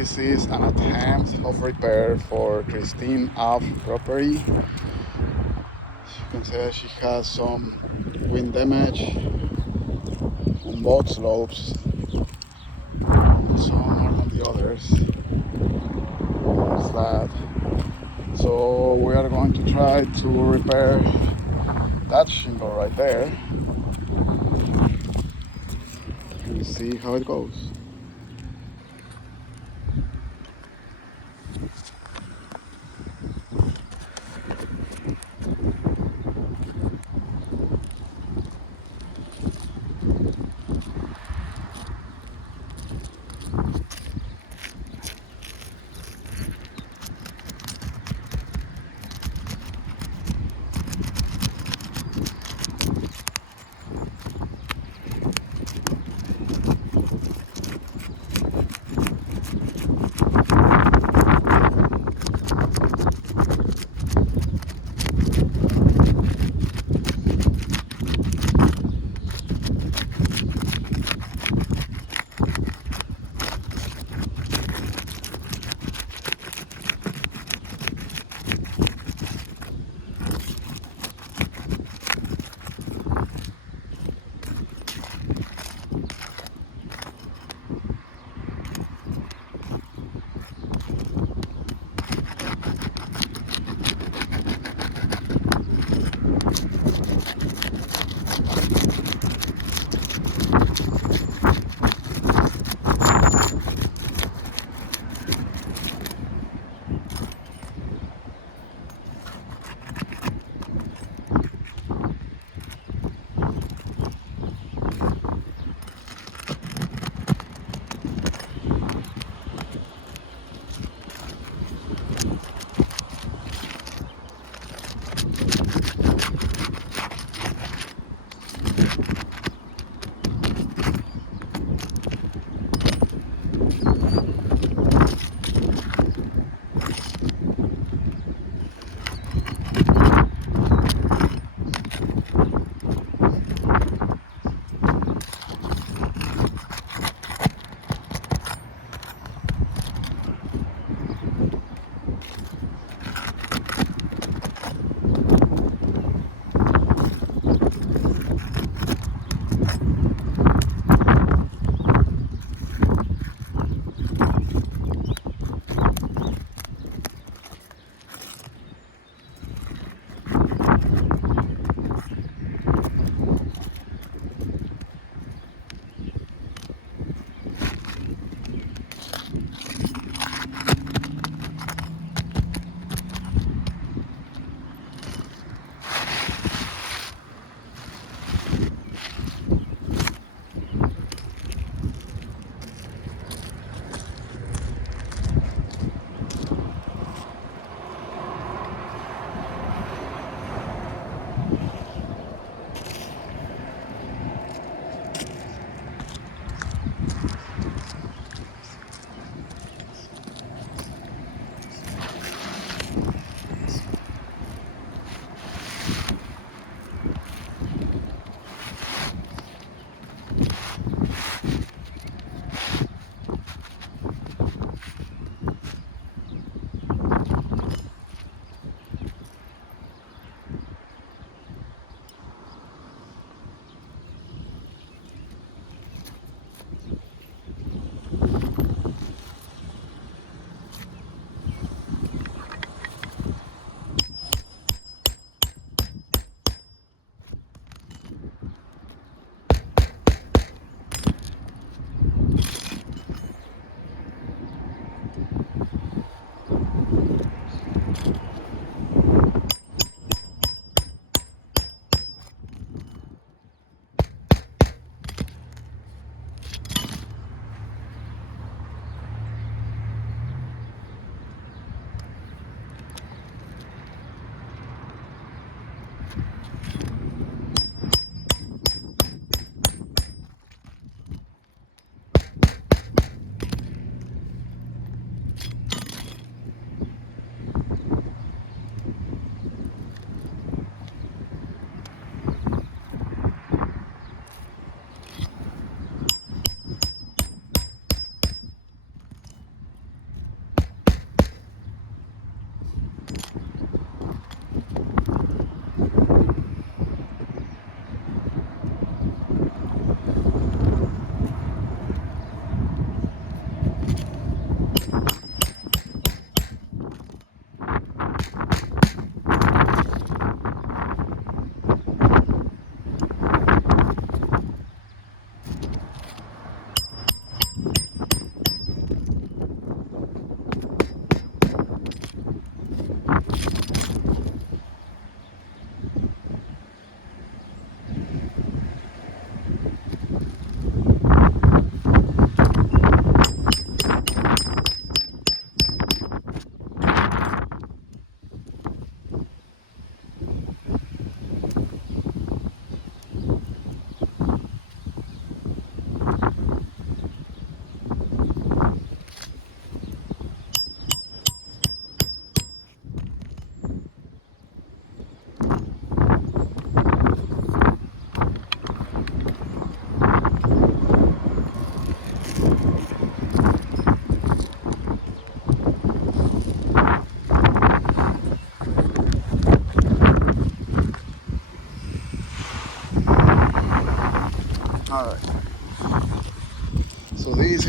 This is an attempt of repair for Christine F property. As you can see, she has some wind damage on both slopes, some more than the others. Flat. So we are going to try to repair that shingle right there and see how it goes.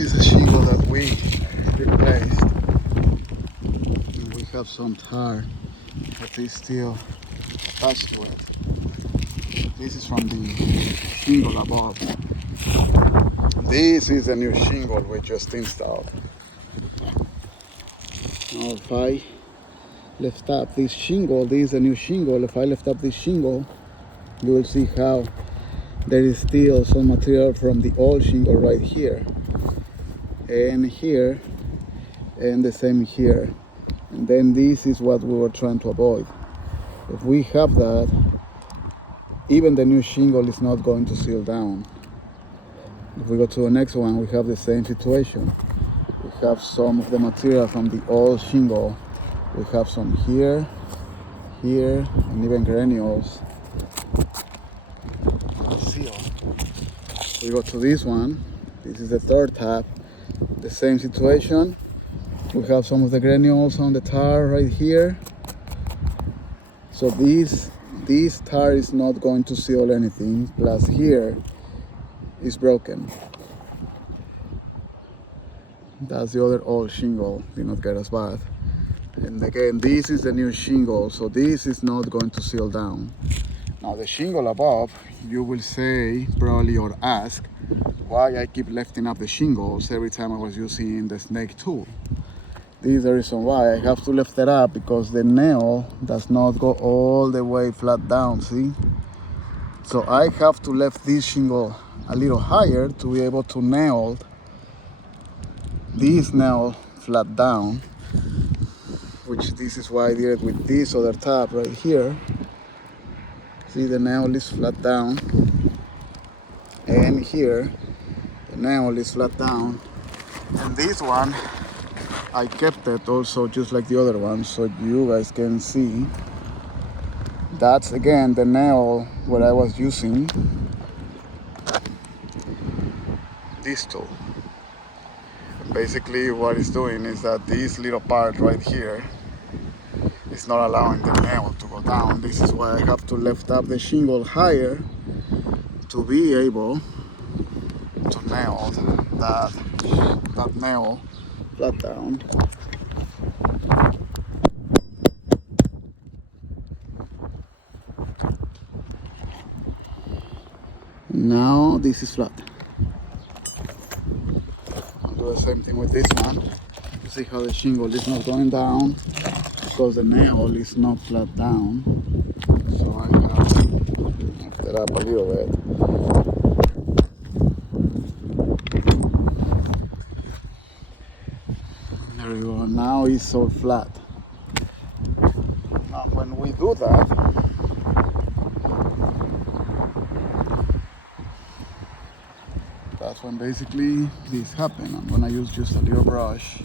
is a shingle that we replaced. And we have some tar that is still attached to it. This is from the shingle above. This is a new shingle we just installed. Now if I lift up this shingle, this is a new shingle. If I lift up this shingle, you will see how there is still some material from the old shingle right here and here and the same here. And then this is what we were trying to avoid. If we have that, even the new shingle is not going to seal down. If we go to the next one, we have the same situation. We have some of the material from the old shingle. We have some here, here, and even granules. Seal. We go to this one. This is the third tab. The same situation. We have some of the granules on the tar right here. So this tar is not going to seal anything. Plus here is broken. That's the other old shingle. Did not get as bad. And again, this is the new shingle, so this is not going to seal down. Now the shingle above, you will say probably or ask why I keep lifting up the shingles every time I was using the snake tool. This is the reason why I have to lift it up, because the nail does not go all the way flat down, see? So I have to lift this shingle a little higher to be able to nail this nail flat down, which this is why I did it with this other tab right here. See, the nail is flat down, and here the nail is flat down, and this one I kept it also just like the other one, so you guys can see. That's again the nail where I was using this tool. And basically what it's doing is that this little part right here is not allowing the nail to go down. This is why I have to lift up the shingle higher to be able to nail that nail flat down. Now this is flat. I'll do the same thing with this one. See how the shingle is not going down because the nail is not flat down. So I have to lift it up a little bit. There we go. Now it's all flat. Now when we do that, that's when basically this happens. I'm gonna use just a little brush.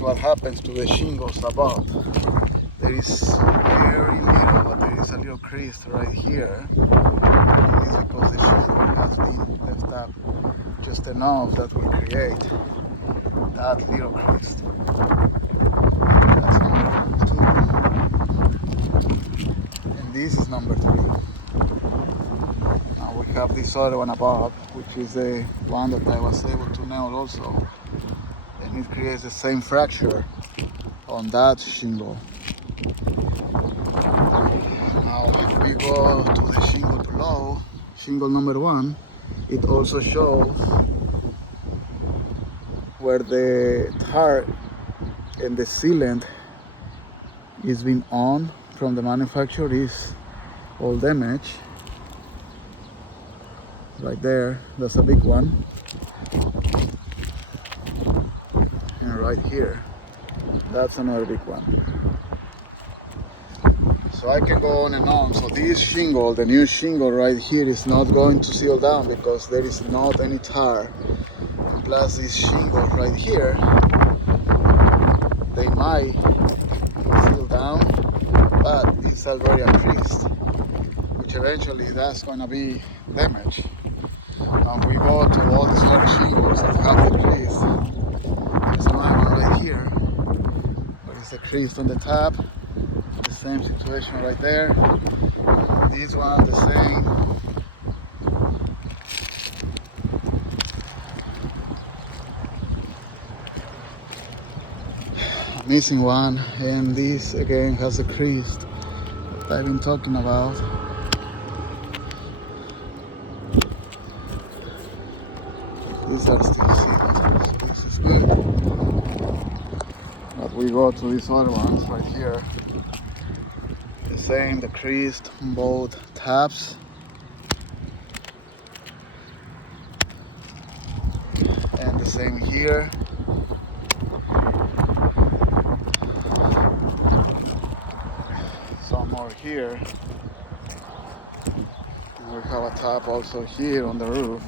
What happens to the shingles above. There is very little, but there is a little crease right here. And it's because the shingle has been left up just enough that will create that little crease. That's number 2. And this is number 3. Now we have this other one above, which is the one that I was able to nail also. It creates the same fracture on that shingle. Now if we go to the shingle below, shingle number 1, it also shows where the tar and the sealant is being on from the manufacturer is all damaged. Right there, that's a big one. Right here, that's another big one. So I can go on and on. So this shingle, the new shingle right here, is not going to seal down because there is not any tar. And plus this shingle right here might seal down, but it's already increased, which eventually that's going to be damaged. Now if we go to all these other shingles that have decreased, there's another one right here, but it's decreased on the top. The same situation right there. This one the same. Missing one, and this again has decreased. What I've been talking about. These are still sealed, so this is good. But we go to these other ones right here. The same, decreased on both tabs. And the same here. Some more here. And we have a tab also here on the roof.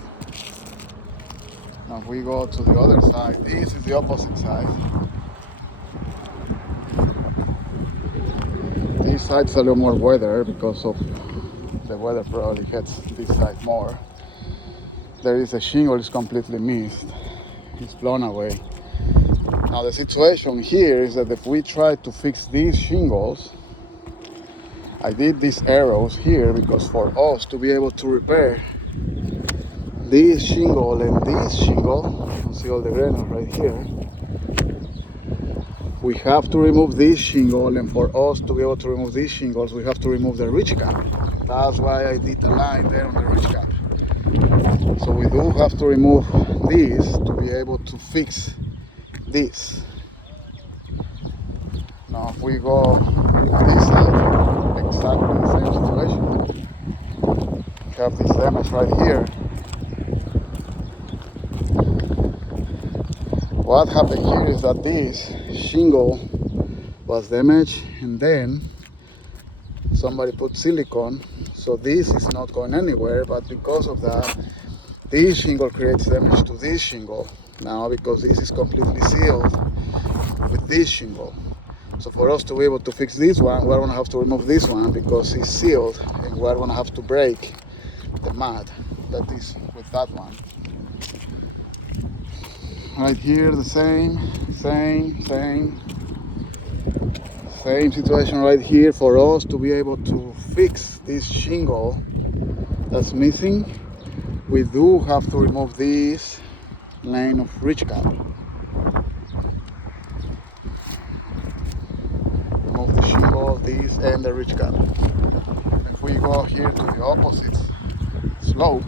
Now if we go to the other side, this is the opposite side. This side's a little more weather because of the weather probably hits this side more. There is a shingle is completely missed. It's blown away. Now the situation here is that if we try to fix these shingles, I did these arrows here because for us to be able to repair this shingle and this shingle, you see all the granules right here, we have to remove this shingle, and for us to be able to remove these shingles, we have to remove the ridge cap. That's why I did the line there on the ridge cap. So we do have to remove this to be able to fix this. Now if we go on this side, exactly the same situation. We have this damage right here. What happened here is that this shingle was damaged, and then somebody put silicone, so this is not going anywhere, but because of that, this shingle creates damage to this shingle now because this is completely sealed with this shingle. So for us to be able to fix this one, we're going to have to remove this one because it's sealed, and we're going to have to break the mat that is with that one. Right here the same situation right here. For us to be able to fix this shingle that's missing, we do have to remove this line of ridge cap. Remove the shingle, this and the ridge cap. If we go here to the opposite slope,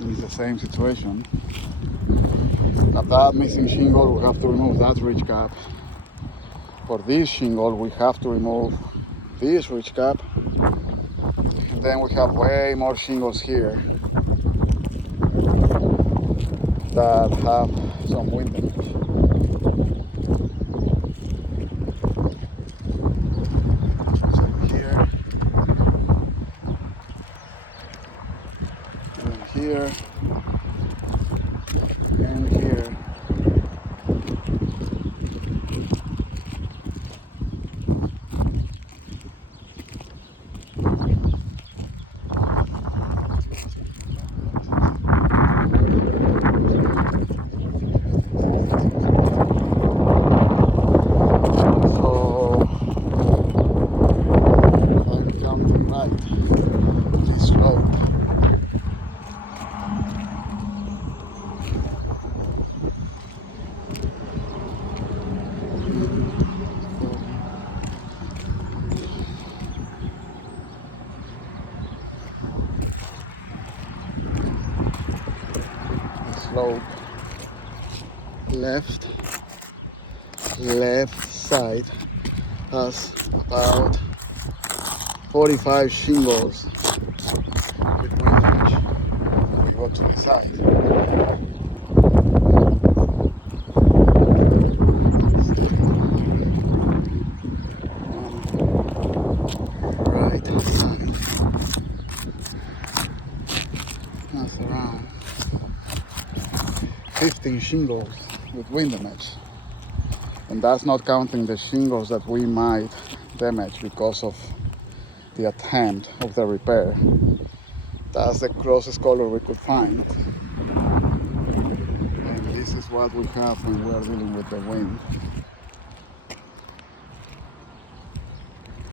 it's the same situation. Now that missing shingle, we have to remove that ridge cap. For this shingle, we have to remove this ridge cap. And then we have way more shingles here that have some wind damage. So here, and here, and here. Slope left side has about 45 shingles with wind damage. We go to the side. Right side. That's around 15 shingles with wind damage. And that's not counting the shingles that we might damage because of the attempt of the repair. That's the closest color we could find. And this is what we have when we are dealing with the wind.